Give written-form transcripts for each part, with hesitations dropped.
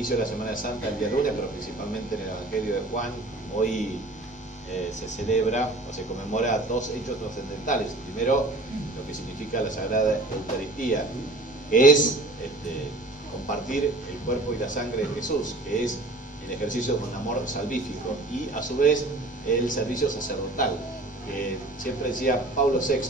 inicio de la Semana Santa el día lunes, pero principalmente en el Evangelio de Juan, hoy se celebra o se conmemora dos hechos trascendentales. Primero, lo que significa la Sagrada Eucaristía, que es compartir el cuerpo y la sangre de Jesús, que es el ejercicio de un amor salvífico, y a su vez el servicio sacerdotal, que siempre decía Pablo VI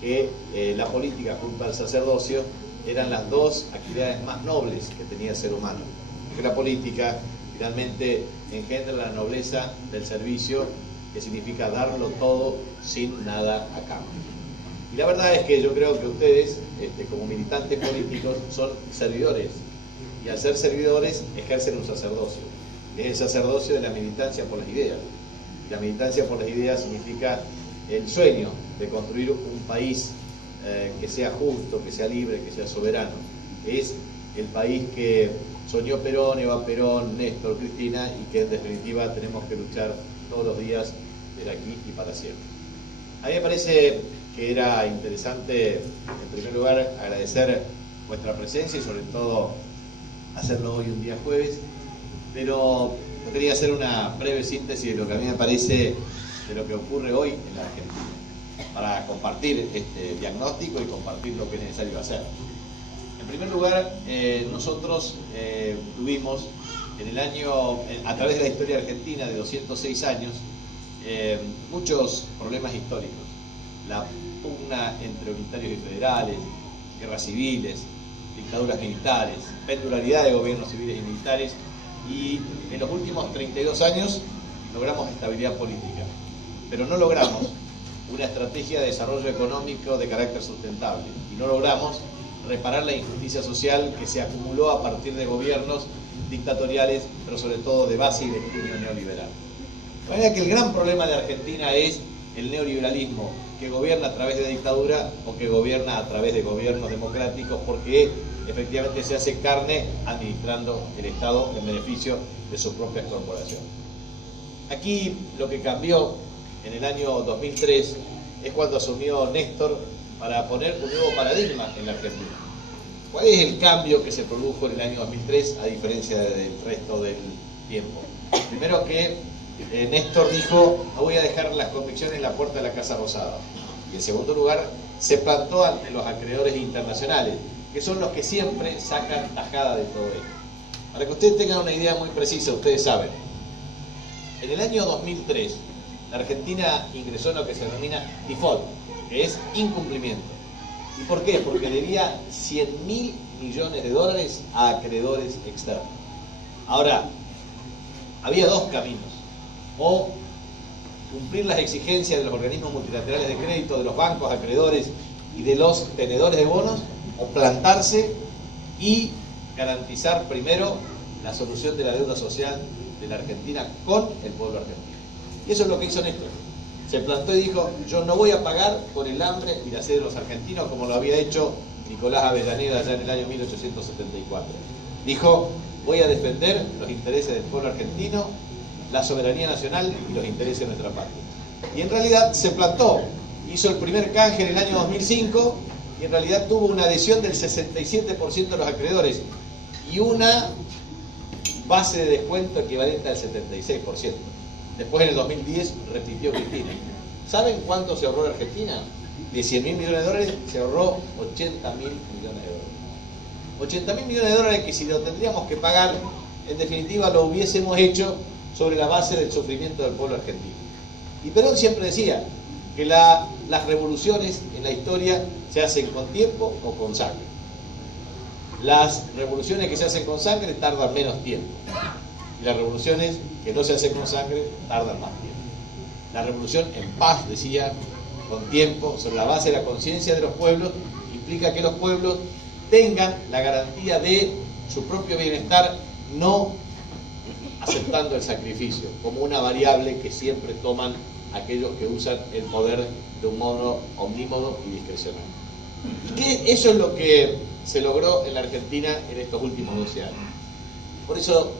que la política junto al sacerdocio eran las dos actividades más nobles que tenía el ser humano, porque la política finalmente engendra la nobleza del servicio, que significa darlo todo sin nada a cambio. Y la verdad es que yo creo que ustedes, como militantes políticos, son servidores, y al ser servidores ejercen un sacerdocio. Es el sacerdocio de la militancia por las ideas. Y la militancia por las ideas significa el sueño de construir un país que sea justo, que sea libre, que sea soberano. Es el país que soñó Perón, Eva Perón, Néstor, Cristina, y que en definitiva tenemos que luchar todos los días desde aquí y para siempre. A mí me parece que era interesante, en primer lugar, agradecer vuestra presencia y sobre todo hacerlo hoy un día jueves, pero yo quería hacer una breve síntesis de lo que a mí me parece de lo que ocurre hoy en la Argentina, para compartir este diagnóstico y compartir lo que es necesario hacer. En primer lugar, nosotros tuvimos en el año, a través de la historia argentina de 206 años, muchos problemas históricos. La pugna entre unitarios y federales, guerras civiles, dictaduras militares, pendularidad de gobiernos civiles y militares, y en los últimos 32 años logramos estabilidad política, pero no logramos una estrategia de desarrollo económico de carácter sustentable, y no logramos reparar la injusticia social que se acumuló a partir de gobiernos dictatoriales, pero sobre todo de base y de empeño neoliberal. De manera que el gran problema de Argentina es el neoliberalismo, que gobierna a través de dictadura o que gobierna a través de gobiernos democráticos, porque efectivamente se hace carne administrando el Estado en beneficio de sus propias corporaciones. Aquí lo que cambió en el año 2003 es cuando asumió Néstor para poner un nuevo paradigma en la Argentina. ¿Cuál es el cambio que se produjo en el año 2003 a diferencia del resto del tiempo? Primero que Néstor dijo: no voy a dejar las convicciones en la puerta de la Casa Rosada. Y en segundo lugar, se plantó ante los acreedores internacionales, que son los que siempre sacan tajada de todo esto. Para que ustedes tengan una idea muy precisa, ustedes saben, en el año 2003 la Argentina ingresó en lo que se denomina default, que es incumplimiento. ¿Y por qué? Porque debía 100.000 millones de dólares a acreedores externos. Ahora, había dos caminos: o cumplir las exigencias de los organismos multilaterales de crédito, de los bancos acreedores y de los tenedores de bonos, o plantarse y garantizar primero la solución de la deuda social de la Argentina con el pueblo argentino. Y eso es lo que hizo Néstor. Se plantó y dijo: yo no voy a pagar por el hambre y la sed de los argentinos, como lo había hecho Nicolás Avellaneda allá en el año 1874. Dijo: voy a defender los intereses del pueblo argentino, la soberanía nacional y los intereses de nuestra patria. Y en realidad se plantó, hizo el primer canje en el año 2005 y en realidad tuvo una adhesión del 67% de los acreedores y una base de descuento equivalente al 76%. Después en el 2010 repitió Cristina. ¿Saben cuánto se ahorró la Argentina? De 100.000 millones de dólares se ahorró 80.000 millones de dólares. 80.000 millones de dólares que si lo tendríamos que pagar, en definitiva lo hubiésemos hecho sobre la base del sufrimiento del pueblo argentino. Y Perón siempre decía que las revoluciones en la historia se hacen con tiempo o con sangre. Las revoluciones que se hacen con sangre tardan menos tiempo, y las revoluciones que no se hacen con sangre tardan más tiempo. La revolución en paz, decía, con tiempo, sobre la base de la conciencia de los pueblos, implica que los pueblos tengan la garantía de su propio bienestar, no aceptando el sacrificio como una variable que siempre toman aquellos que usan el poder de un modo omnímodo y discrecional. Y que eso es lo que se logró en la Argentina en estos últimos 12 años. Por eso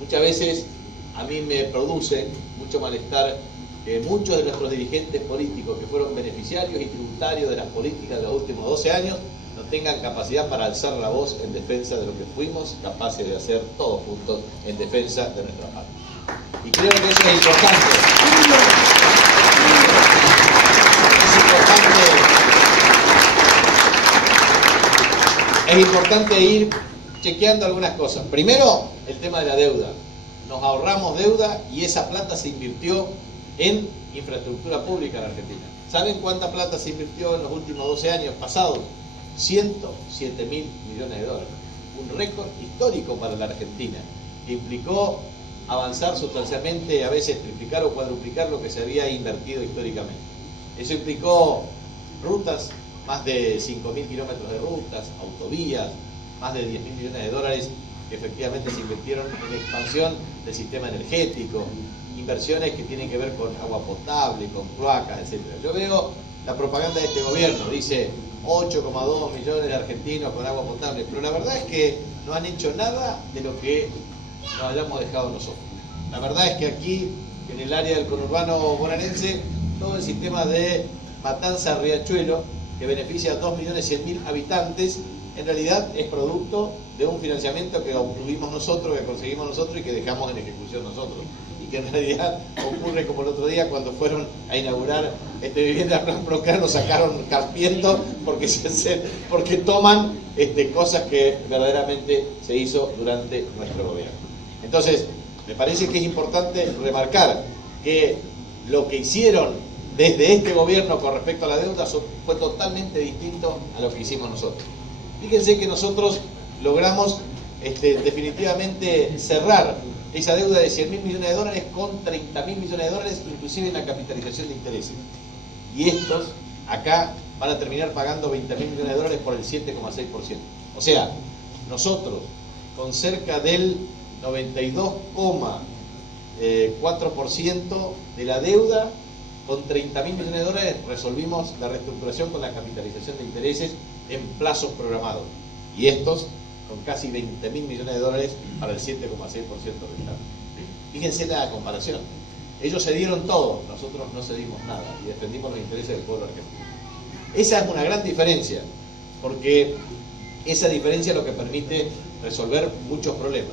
muchas veces a mí me produce mucho malestar que muchos de nuestros dirigentes políticos que fueron beneficiarios y tributarios de las políticas de los últimos 12 años no tengan capacidad para alzar la voz en defensa de lo que fuimos capaces de hacer todos juntos en defensa de nuestra patria. Y creo que eso es importante. Es importante ir chequeando algunas cosas. Primero, el tema de la deuda. Nos ahorramos deuda y esa plata se invirtió en infraestructura pública en Argentina. ¿Saben cuánta plata se invirtió en los últimos 12 años pasados? 107.000 millones de dólares. Un récord histórico para la Argentina, que implicó avanzar sustancialmente, a veces triplicar o cuadruplicar lo que se había invertido históricamente. Eso implicó rutas, más de 5.000 kilómetros de rutas, autovías, más de 10.000 millones de dólares que efectivamente se invirtieron en expansión del sistema energético, inversiones que tienen que ver con agua potable, con cloacas, etc. Yo veo la propaganda de este gobierno, dice 8,2 millones de argentinos con agua potable, pero la verdad es que no han hecho nada de lo que nos hayamos dejado nosotros. La verdad es que aquí, en el área del conurbano bonaerense, todo el sistema de Matanza-Riachuelo, que beneficia a 2.100.000 habitantes, en realidad es producto de un financiamiento que obtuvimos nosotros, que conseguimos nosotros y que dejamos en ejecución nosotros. Y que en realidad ocurre como el otro día cuando fueron a inaugurar vivienda Plan Procrear, nos sacaron carpiento porque toman cosas que verdaderamente se hizo durante nuestro gobierno. Entonces, me parece que es importante remarcar que lo que hicieron desde este gobierno con respecto a la deuda fue totalmente distinto a lo que hicimos nosotros. Fíjense que nosotros logramos definitivamente cerrar esa deuda de 100.000 millones de dólares con 30.000 millones de dólares, inclusive en la capitalización de intereses. Y estos acá van a terminar pagando 20.000 millones de dólares por el 7,6%. O sea, nosotros con cerca del 92,4% de la deuda, con 30.000 millones de dólares resolvimos la reestructuración con la capitalización de intereses en plazos programados. Y estos con casi 20.000 millones de dólares para el 7,6% restante. Fíjense la comparación. Ellos cedieron todo, nosotros no cedimos nada y defendimos los intereses del pueblo argentino. Esa es una gran diferencia, porque esa diferencia es lo que permite resolver muchos problemas.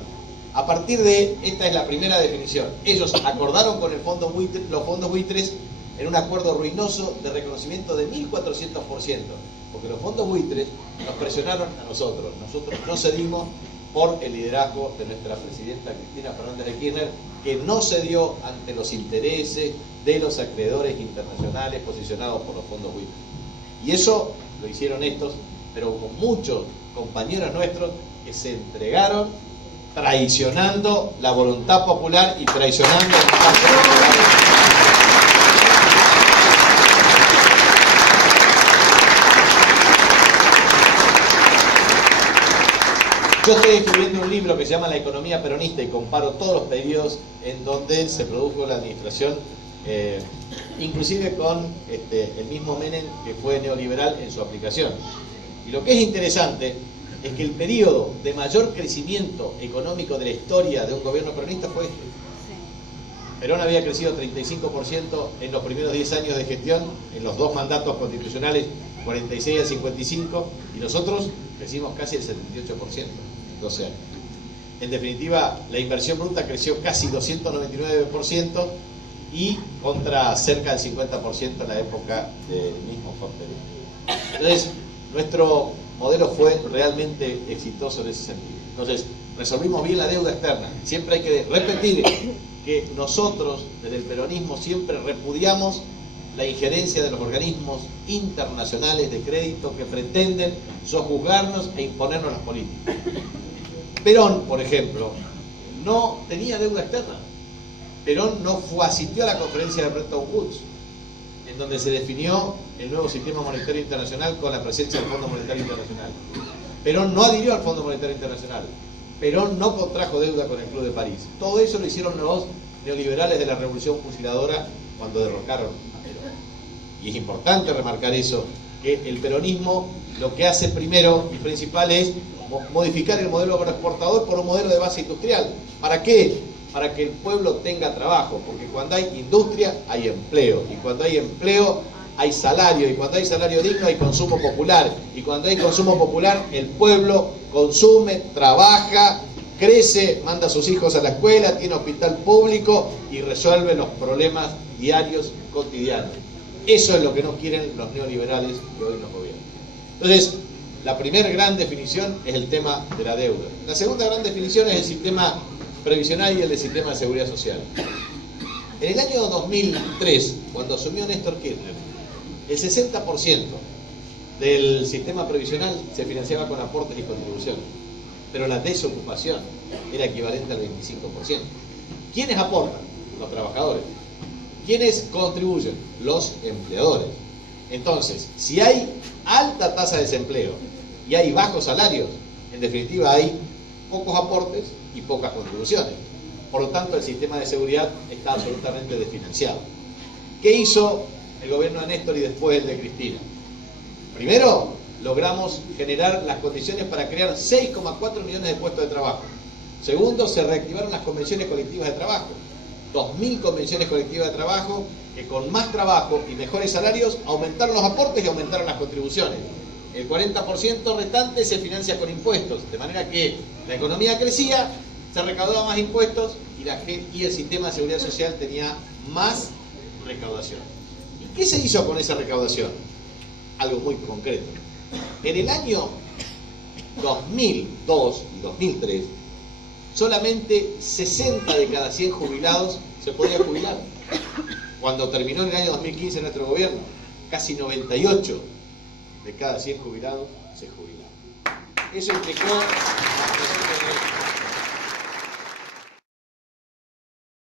A partir de, esta es la primera definición, ellos acordaron con el fondo buitre, los fondos buitres en un acuerdo ruinoso de reconocimiento de 1.400%, porque los fondos buitres nos presionaron a nosotros no cedimos por el liderazgo de nuestra presidenta Cristina Fernández de Kirchner, que no cedió ante los intereses de los acreedores internacionales posicionados por los fondos buitres. Y eso lo hicieron estos, pero con muchos compañeros nuestros que se entregaron traicionando la voluntad popular y traicionando el pacto popular. Yo estoy escribiendo un libro que se llama La economía peronista y comparo todos los periodos en donde se produjo la administración, inclusive con el mismo Menem, que fue neoliberal en su aplicación. Y lo que es interesante es que el periodo de mayor crecimiento económico de la historia de un gobierno peronista fue este. Perón había crecido 35% en los primeros 10 años de gestión, en los dos mandatos constitucionales, 46 al 55, y nosotros crecimos casi el 78% en 12 años. En definitiva, la inversión bruta creció casi 299% y contra cerca del 50% en la época del mismo Perón. Entonces, nuestro modelo fue realmente exitoso en ese sentido. Entonces, resolvimos bien la deuda externa. Siempre hay que repetir que nosotros, desde el peronismo, siempre repudiamos la injerencia de los organismos internacionales de crédito que pretenden sojuzgarnos e imponernos las políticas. Perón, por ejemplo, no tenía deuda externa. Perón no asistió a la conferencia de Bretton Woods, en donde se definió el nuevo sistema monetario internacional con la presencia del Fondo Monetario Internacional. Perón no adhirió al Fondo Monetario Internacional. Perón no contrajo deuda con el Club de París. Todo eso lo hicieron los neoliberales de la Revolución Fusiladora cuando derrocaron a Perón. Y es importante remarcar eso, que el peronismo lo que hace primero y principal es modificar el modelo agroexportador por un modelo de base industrial. ¿Para qué? Para que el pueblo tenga trabajo, porque cuando hay industria hay empleo, y cuando hay empleo hay salario, y cuando hay salario digno hay consumo popular, y cuando hay consumo popular el pueblo consume, trabaja, crece, manda a sus hijos a la escuela, tiene hospital público y resuelve los problemas diarios, cotidianos. Eso es lo que no quieren los neoliberales que hoy nos gobiernan. Entonces, la primera gran definición es el tema de la deuda. La segunda gran definición es el sistema previsional y el del sistema de seguridad social. En el año 2003, cuando asumió Néstor Kirchner, el 60% del sistema previsional se financiaba con aportes y contribuciones, pero la desocupación era equivalente al 25%. ¿Quiénes aportan? Los trabajadores. ¿Quiénes contribuyen? Los empleadores. Entonces, si hay alta tasa de desempleo y hay bajos salarios, en definitiva hay pocos aportes y pocas contribuciones. Por lo tanto, el sistema de seguridad está absolutamente desfinanciado. ¿Qué hizo el gobierno de Néstor y después el de Cristina? Primero, logramos generar las condiciones para crear 6,4 millones de puestos de trabajo. Segundo, se reactivaron las convenciones colectivas de trabajo. 2.000 convenciones colectivas de trabajo que con más trabajo y mejores salarios aumentaron los aportes y aumentaron las contribuciones. El 40% restante se financia con impuestos, de manera que la economía crecía, se recaudaba más impuestos y el sistema de seguridad social tenía más recaudación. ¿Y qué se hizo con esa recaudación? Algo muy concreto. En el año 2002 y 2003, solamente 60 de cada 100 jubilados se podían jubilar. Cuando terminó en el año 2015 nuestro gobierno, casi 98 de cada 100 jubilados se jubilaron. Eso implicó